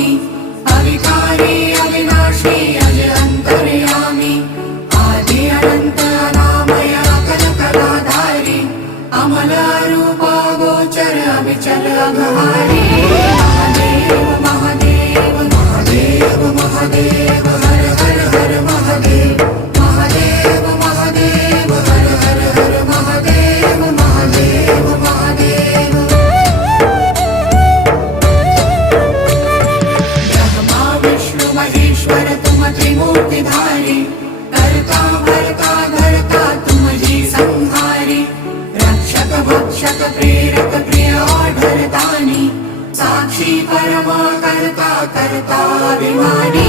स्वामी अविकारी अविनाशी अज अंतर्यामी आदि अनंत अनामय अकल कलाधारी अमल रूप गोचर अविचल अघहारी महादेव महादेव महादेव महादेव हर हर हर महादेव महादेव महादेव हर हर हर महादेव महादेव महादेव ब्रह्मा विष्णु महेश्वर तुम त्रिमूर्तिधारी कर्ता भर्ता धर्ता तुम जी संहारी रक्षक भक्षक प्रेरक प्रिय आढरतानी साक्षी परमा कर्ता कर्ता अभिमानी